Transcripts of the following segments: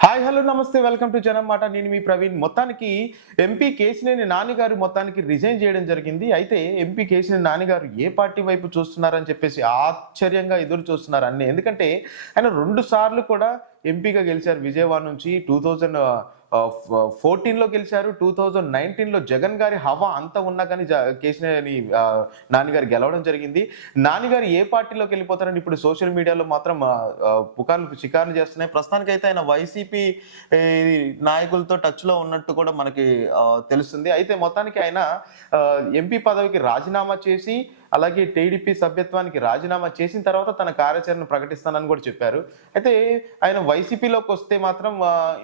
Hi hello నమస్తే welcome to జనం మాట. నేను మీ ప్రవీణ్. మొత్తానికి ఎంపీ కేశినేని నాని గారు మొత్తానికి రిజైన్ చేయడం జరిగింది. అయితే ఎంపీ కేశినేని నాని గారు ఏ పార్టీ వైపు చూస్తున్నారని చెప్పేసి ఆశ్చర్యంగా ఎదురు చూస్తున్నారు అన్నీ. ఎందుకంటే ఆయన 2 సార్లు కూడా ఎంపీగా గెలిచారు విజయవాడ నుంచి. 2014లో గెలిచారు. 2019లో జగన్ గారి హవా అంతా ఉన్నా కానీ కేశినేని నాని గారు గెలవడం జరిగింది. నాని గారు ఏ పార్టీలోకి వెళ్ళిపోతారని ఇప్పుడు సోషల్ మీడియాలో మాత్రం పుకార్లు షికార్లు చేస్తున్నాయి. ప్రస్తుతానికైతే ఆయన వైసీపీ నాయకులతో టచ్‌లో ఉన్నట్టు కూడా మనకి తెలుస్తుంది. అయితే మొత్తానికి ఆయన ఎంపీ పదవికి రాజీనామా చేసి, అలాగే టీడీపీ సభ్యత్వానికి రాజీనామా చేసిన తర్వాత తన కార్యాచరణ ప్రకటిస్తానని కూడా చెప్పారు. అయితే ఆయన వైసీపీలోకి వస్తే మాత్రం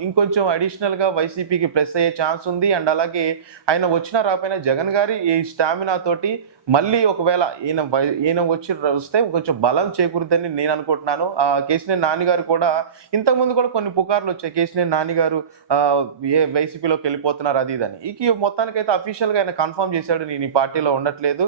ఇంకొంచెం అడిషనల్‌గా వైసీపీకి ప్లస్ అయ్యే ఛాన్స్ ఉంది. అండ్ అలాగే ఆయన వచ్చినా రాకపోయినా జగన్ గారి ఈ స్టామినా తోటి మళ్ళీ ఒకవేళ ఈయన వస్తే కొంచెం బలం చేకూరుద్దని నేను అనుకుంటున్నాను. కేశినేని నాని గారు కూడా ఇంతకుముందు కూడా కొన్ని పుకార్లు వచ్చాయి. కేశినేని నాని గారు వైసీపీలోకి వెళ్ళిపోతున్నారు అది ఇదని. మొత్తానికైతే అఫీషియల్‌గా ఆయన కన్ఫర్మ్ చేశాడు. నేను ఈ పార్టీలో ఉండట్లేదు.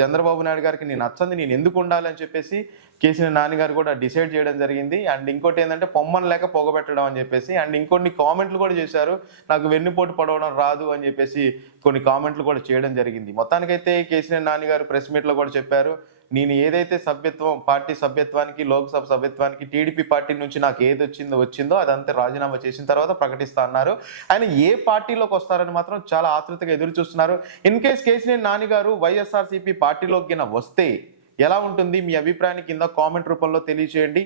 చంద్రబాబు నాయుడు గారికి నేను నచ్చంది, నేను ఎందుకు ఉండాలి అని చెప్పేసి కేశినేని నాని గారు కూడా డిసైడ్ చేయడం జరిగింది. అండ్ ఇంకోటి ఏంటంటే పొమ్మన లేక పొగబెట్టడం అని చెప్పేసి, అండ్ ఇంకొన్ని కామెంట్లు కూడా చేశారు. నాకు వెన్నుపోటు పడవడం రాదు అని చెప్పేసి కొన్ని కామెంట్లు కూడా చేయడం జరిగింది. మొత్తానికైతే కేశినేని నాని గారు ప్రెస్ మీట్ లో కూడా చెప్పారు, నేను ఏదైతే పార్టీ సభ్యత్వానికి, లోక్సభ సభ్యత్వానికి టీడీపీ పార్టీ నుంచి నాకు ఏది వచ్చిందో అదంతా రాజీనామా చేసిన తర్వాత ప్రకటిస్తా అన్నారు. ఆయన ఏ పార్టీలోకి వస్తారని మాత్రం చాలా ఆతృతగా ఎదురు చూస్తున్నారు. ఇన్ కేస్ కేశినేని నాని గారు వైఎస్ఆర్సీపీ పార్టీలోకి వస్తే ఎలా ఉంటుంది? మీ అభిప్రాయాన్ని కింద కామెంట్ రూపంలో తెలియజేయండి.